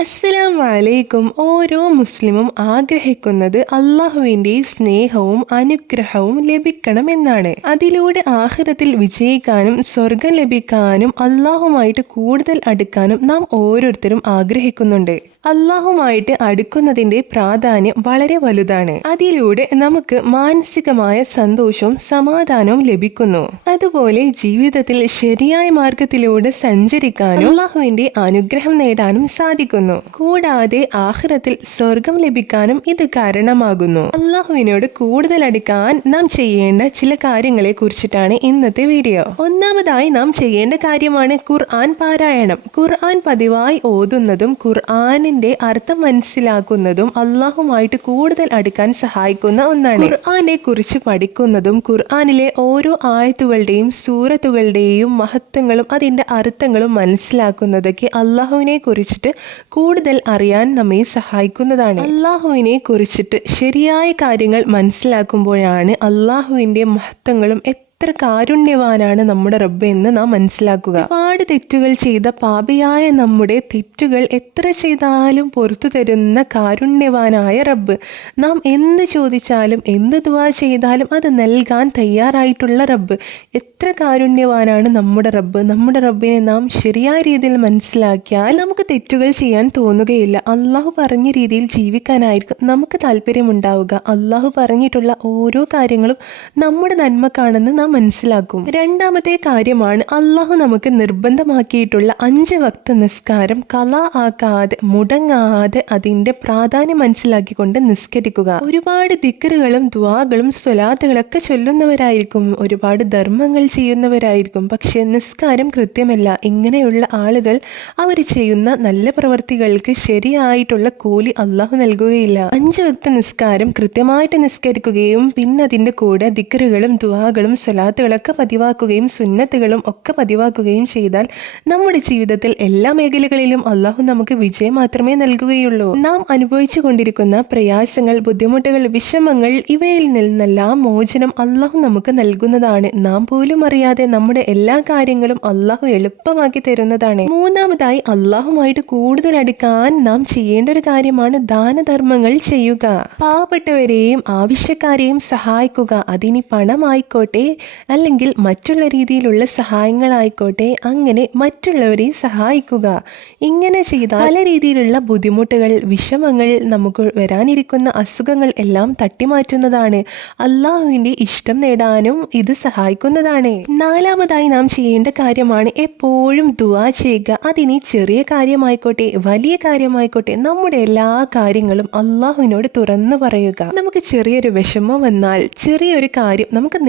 അസ്സലാമലൈക്കും. ഓരോ മുസ്ലിമും ആഗ്രഹിക്കുന്നത് അള്ളാഹുവിന്റെ സ്നേഹവും അനുഗ്രഹവും ലഭിക്കണം എന്നാണ് അതിലൂടെ ആഹ്റത്തിൽ വിജയിക്കാനും സ്വർഗം ലഭിക്കാനും അള്ളാഹുമായിട്ട് കൂടുതൽ അടുക്കാനും നാം ഓരോരുത്തരും ആഗ്രഹിക്കുന്നുണ്ട്. അള്ളാഹുമായിട്ട് അടുക്കുന്നതിന്റെ പ്രാധാന്യം വളരെ വലുതാണ്. അതിലൂടെ നമുക്ക് മാനസികമായ സന്തോഷവും സമാധാനവും ലഭിക്കുന്നു. അതുപോലെ ജീവിതത്തിൽ ശരിയായ മാർഗത്തിലൂടെ സഞ്ചരിക്കാനും അള്ളാഹുവിന്റെ അനുഗ്രഹം നേടാനും സാധിക്കുന്നു. കൂടാതെ ആഹ്റത്തിൽ സ്വർഗം ലഭിക്കാനും ഇത് കാരണമാകുന്നു. അള്ളാഹുവിനോട് കൂടുതൽ അടുക്കാൻ നാം ചെയ്യേണ്ട ചില കാര്യങ്ങളെ കുറിച്ചിട്ടാണ് ഇന്നത്തെ വീഡിയോ. ഒന്നാമതായി നാം ചെയ്യേണ്ട കാര്യമാണ് ഖുർആൻ പാരായണം. ഖുർആൻ പതിവായി ഓതുന്നതും ഖുർആാനിന്റെ അർത്ഥം മനസ്സിലാക്കുന്നതും അള്ളാഹുമായിട്ട് കൂടുതൽ അടുക്കാൻ സഹായിക്കുന്ന ഒന്നാണ്. ഖുർആാനെ കുറിച്ച് പഠിക്കുന്നതും ഖുർആാനിലെ ഓരോ ആയത്തുകളുടെയും സൂറത്തുകളുടെയും മഹത്വങ്ങളും അതിന്റെ അർത്ഥങ്ങളും മനസ്സിലാക്കുന്നതൊക്കെ അള്ളാഹുവിനെ കുറിച്ചിട്ട് കൂടുതൽ അറിയാൻ നമ്മെ സഹായിക്കുന്നതാണ്. അള്ളാഹുവിനെ കുറിച്ചിട്ട് ശരിയായ കാര്യങ്ങൾ മനസ്സിലാക്കുമ്പോഴാണ് അള്ളാഹുവിന്റെ മഹത്വങ്ങളും എത്ര കാരുണ്യവാനാണ് നമ്മുടെ റബ്ബ് എന്ന് നാം മനസ്സിലാക്കുക. ഒരുപാട് തെറ്റുകൾ ചെയ്ത പാപിയായ നമ്മുടെ തെറ്റുകൾ എത്ര ചെയ്താലും പുറത്തു തരുന്ന കാരുണ്യവാനായ റബ്ബ്. നാം എന്ത് ചോദിച്ചാലും എന്ത് ദുവാ ചെയ്താലും അത് നൽകാൻ തയ്യാറായിട്ടുള്ള റബ്ബ്. എത്ര കാരുണ്യവാനാണ് നമ്മുടെ റബ്ബ്. നമ്മുടെ റബ്ബിനെ നാം ശരിയായ രീതിയിൽ മനസ്സിലാക്കിയാൽ നമുക്ക് തെറ്റുകൾ ചെയ്യാൻ തോന്നുകയില്ല. അള്ളാഹു പറഞ്ഞ രീതിയിൽ ജീവിക്കാനായിരിക്കും നമുക്ക് താല്പര്യമുണ്ടാവുക. അള്ളാഹു പറഞ്ഞിട്ടുള്ള ഓരോ കാര്യങ്ങളും നമ്മുടെ നന്മക്കാണെന്ന് നാം മനസ്സിലാക്കും. രണ്ടാമത്തെ കാര്യമാണ് അള്ളാഹു നമുക്ക് നിർബന്ധമാക്കിയിട്ടുള്ള അഞ്ച് വക്ത നിസ്കാരം കല ആക്കാതെ മുടങ്ങാതെ അതിന്റെ പ്രാധാന്യം മനസ്സിലാക്കിക്കൊണ്ട് നിസ്കരിക്കുക. ഒരുപാട് ദിക്കറുകളും ദ്വാകളും സ്വലാത്തുകളൊക്കെ ചൊല്ലുന്നവരായിരിക്കും ഒരുപാട് ധർമ്മങ്ങൾ ചെയ്യുന്നവരായിരിക്കും. പക്ഷെ നിസ്കാരം കൃത്യമല്ല. ഇങ്ങനെയുള്ള ആളുകൾ അവർ ചെയ്യുന്ന നല്ല പ്രവർത്തികൾക്ക് ശരിയായിട്ടുള്ള കൂലി അള്ളാഹു നൽകുകയില്ല. അഞ്ച് വക്ത നിസ്കാരം കൃത്യമായിട്ട് നിസ്കരിക്കുകയും പിന്നെ അതിന്റെ കൂടെ ദിക്കറുകളും ദ്വാകളും സ്വലാത്തുകളൊക്കെ പതിവാക്കുകയും സുന്നത്തുകളും ഒക്കെ പതിവാക്കുകയും ചെയ്താൽ നമ്മുടെ ജീവിതത്തിൽ എല്ലാ മേഖലകളിലും അള്ളാഹു നമുക്ക് വിജയം മാത്രമേ നൽകുകയുള്ളൂ. നാം അനുഭവിച്ചു കൊണ്ടിരിക്കുന്ന പ്രയാസങ്ങൾ ബുദ്ധിമുട്ടുകൾ വിഷമങ്ങൾ ഇവയിൽ നിന്നെല്ലാം മോചനം അള്ളാഹു നമുക്ക് നൽകുന്നതാണ്. നാം പോലും അറിയാതെ നമ്മുടെ എല്ലാ കാര്യങ്ങളും അള്ളാഹു എളുപ്പമാക്കി തരുന്നതാണ്. മൂന്നാമതായി അള്ളാഹുമായിട്ട് കൂടുതൽ അടുക്കാൻ നാം ചെയ്യേണ്ട ഒരു കാര്യമാണ് ദാനധർമ്മങ്ങൾ ചെയ്യുക. പാവപ്പെട്ടവരെയും ആവശ്യക്കാരെയും സഹായിക്കുക. അതിനി പണമായിക്കോട്ടെ. അല്ലെങ്കിൽ മറ്റുള്ള രീതിയിലുള്ള സഹായങ്ങളായിക്കോട്ടെ അങ്ങനെ മറ്റുള്ളവരെ സഹായിക്കുക. ഇങ്ങനെ ചെയ്താൽ പല രീതിയിലുള്ള ബുദ്ധിമുട്ടുകൾ വിഷമങ്ങൾ നമുക്ക് വരാനിരിക്കുന്ന അസുഖങ്ങൾ എല്ലാം തട്ടിമാറ്റുന്നതാണ്. അള്ളാഹുവിന്റെ ഇഷ്ടം നേടാനും ഇത് സഹായിക്കുന്നതാണ്. നാലാമതായി നാം ചെയ്യേണ്ട കാര്യമാണ് എപ്പോഴും ദുവാ ചെയ്യുക. അതിനി ചെറിയ കാര്യമായിക്കോട്ടെ വലിയ കാര്യമായിക്കോട്ടെ നമ്മുടെ എല്ലാ കാര്യങ്ങളും അള്ളാഹുവിനോട് തുറന്നു പറയുക. നമുക്ക് ചെറിയൊരു വിഷമം വന്നാൽ ചെറിയൊരു കാര്യം നമുക്ക്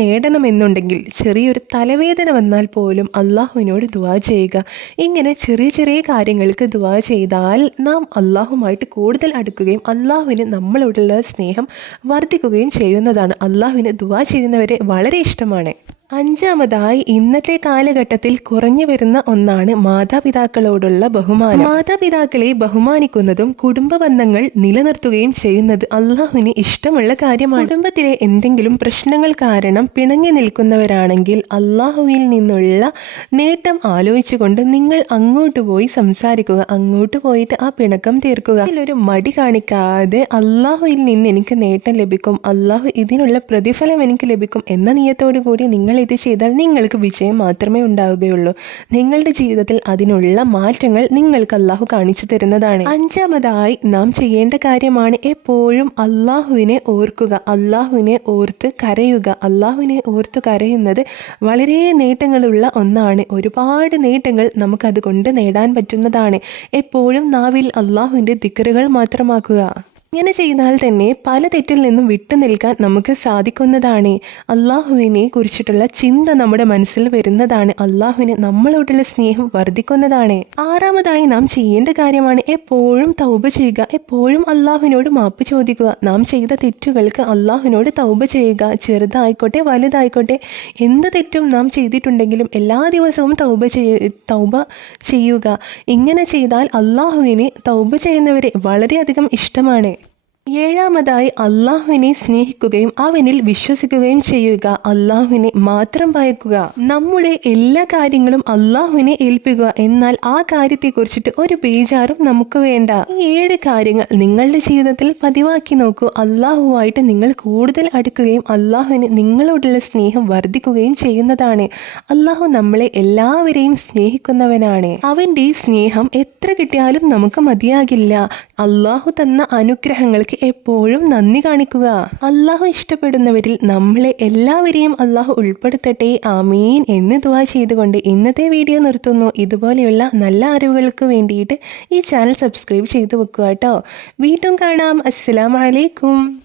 നേടണമെന്നുണ്ടെങ്കിൽ ചെറിയൊരു തലവേദന വന്നാൽ പോലും അള്ളാഹുവിനോട് ദുവാ ചെയ്യുക. ഇങ്ങനെ ചെറിയ ചെറിയ കാര്യങ്ങൾക്ക് ദുവാ ചെയ്താൽ നാം അള്ളാഹുമായിട്ട് കൂടുതൽ അടുക്കുകയും അള്ളാഹുവിന് നമ്മളോടുള്ള സ്നേഹം വർദ്ധിക്കുകയും ചെയ്യുന്നതാണ്. അള്ളാഹുവിന് ദുവാ ചെയ്യുന്നവരെ വളരെ ഇഷ്ടമാണ്. അഞ്ചാമതായി ഇന്നത്തെ കാലഘട്ടത്തിൽ കുറഞ്ഞു വരുന്ന ഒന്നാണ് മാതാപിതാക്കളോടുള്ള ബഹുമാനം. മാതാപിതാക്കളെ ബഹുമാനിക്കുന്നതും കുടുംബ ബന്ധങ്ങൾ നിലനിർത്തുകയും ചെയ്യുന്നത് അള്ളാഹുവിന് ഇഷ്ടമുള്ള കാര്യമാണ്. കുടുംബത്തിലെ എന്തെങ്കിലും പ്രശ്നങ്ങൾ കാരണം പിണങ്ങി നിൽക്കുന്നവരാണെങ്കിൽ അള്ളാഹുവിൽ നിന്നുള്ള നേട്ടം ആലോചിച്ചുകൊണ്ട് നിങ്ങൾ അങ്ങോട്ട് പോയി സംസാരിക്കുക അങ്ങോട്ട് പോയിട്ട് ആ പിണക്കം തീർക്കുക. ഇതിലൊരു മടി കാണിക്കാതെ അള്ളാഹുവിൽ നിന്ന് എനിക്ക് നേട്ടം ലഭിക്കും അള്ളാഹു ഇതിനുള്ള പ്രതിഫലം എനിക്ക് ലഭിക്കും എന്ന നിയത്തോടു കൂടി നിങ്ങൾ ഇത് ചെയ്താൽ നിങ്ങൾക്ക് വിജയം മാത്രമേ ഉണ്ടാവുകയുള്ളൂ. നിങ്ങളുടെ ജീവിതത്തിൽ അതിനുള്ള മാറ്റങ്ങൾ നിങ്ങൾക്ക് അള്ളാഹു കാണിച്ചു തരുന്നതാണ്. അഞ്ചാമതായി നാം ചെയ്യേണ്ട കാര്യമാണ് എപ്പോഴും അള്ളാഹുവിനെ ഓർക്കുക. അള്ളാഹുവിനെ ഓർത്ത് കരയുക. അള്ളാഹുവിനെ ഓർത്ത് കരയുന്നത് വളരെ നേട്ടങ്ങളുള്ള ഒന്നാണ്. ഒരുപാട് നേട്ടങ്ങൾ നമുക്കതുകൊണ്ട് നേടാൻ പറ്റുന്നതാണ്. എപ്പോഴും നാവിൽ അള്ളാഹുവിന്റെ ദിക്കറുകൾ മാത്രമാക്കുക. ഇങ്ങനെ ചെയ്താൽ തന്നെ പല തെറ്റിൽ നിന്നും വിട്ടു നിൽക്കാൻ നമുക്ക് സാധിക്കുന്നതാണ്. അള്ളാഹുവിനെ കുറിച്ചിട്ടുള്ള ചിന്ത നമ്മുടെ മനസ്സിൽ വരുന്നതാണ്. അള്ളാഹുവിന് നമ്മളോടുള്ള സ്നേഹം വർദ്ധിക്കുന്നതാണ്. ആറാമതായി നാം ചെയ്യേണ്ട കാര്യമാണ് എപ്പോഴും തൗബ ചെയ്യുക. എപ്പോഴും അള്ളാഹുവിനോട് മാപ്പ് ചോദിക്കുക. നാം ചെയ്ത തെറ്റുകൾക്ക് അള്ളാഹുവിനോട് തൗബ ചെയ്യുക. ചെറുതായിക്കോട്ടെ വലുതായിക്കോട്ടെ എന്ത് തെറ്റും നാം ചെയ്തിട്ടുണ്ടെങ്കിലും എല്ലാ ദിവസവും തൗബ ചെയ്യ തൗബ ചെയ്യുക. ഇങ്ങനെ ചെയ്താൽ അള്ളാഹുവിനെ തൗബ ചെയ്യുന്നവരെ വളരെയധികം ഇഷ്ടമാണ്. ഏഴാമതായി അള്ളാഹുവിനെ സ്നേഹിക്കുകയും അവനിൽ വിശ്വസിക്കുകയും ചെയ്യുക. അള്ളാഹുവിനെ മാത്രം ഭയക്കുക. നമ്മുടെ എല്ലാ കാര്യങ്ങളും അള്ളാഹുവിനെ ഏൽപ്പിക്കുക. എന്നാൽ ആ കാര്യത്തെക്കുറിച്ചിട്ട് ഒരു ബേജാറും നമുക്ക് വേണ്ട. ഈ ഏഴ് കാര്യങ്ങൾ നിങ്ങളുടെ ജീവിതത്തിൽ പതിവാക്കി നോക്കൂ. അള്ളാഹുവായിട്ട് നിങ്ങൾ കൂടുതൽ അടുക്കുകയും അള്ളാഹുവിന് നിങ്ങളോടുള്ള സ്നേഹം വർദ്ധിക്കുകയും ചെയ്യുന്നതാണ്. അള്ളാഹു നമ്മളെ എല്ലാവരെയും സ്നേഹിക്കുന്നവനാണ്. അവന്റെ സ്നേഹം എത്ര കിട്ടിയാലും നമുക്ക് മതിയാകില്ല. അള്ളാഹു തന്ന അനുഗ്രഹങ്ങൾക്ക് എപ്പോഴും നന്ദി കാണിക്കുക. അള്ളാഹു ഇഷ്ടപ്പെടുന്നവരിൽ നമ്മളെ എല്ലാവരെയും അള്ളാഹു ഉൾപ്പെടുത്തട്ടെ. ആമീൻ എന്ന് ദുവാ ചെയ്തുകൊണ്ട് ഇന്നത്തെ വീഡിയോ നിർത്തുന്നു. ഇതുപോലെയുള്ള നല്ല അറിവുകൾക്ക് വേണ്ടിയിട്ട് ഈ ചാനൽ സബ്സ്ക്രൈബ് ചെയ്തു വെക്കുക കേട്ടോ. വീണ്ടും കാണാം. അസ്സലാമലൈക്കും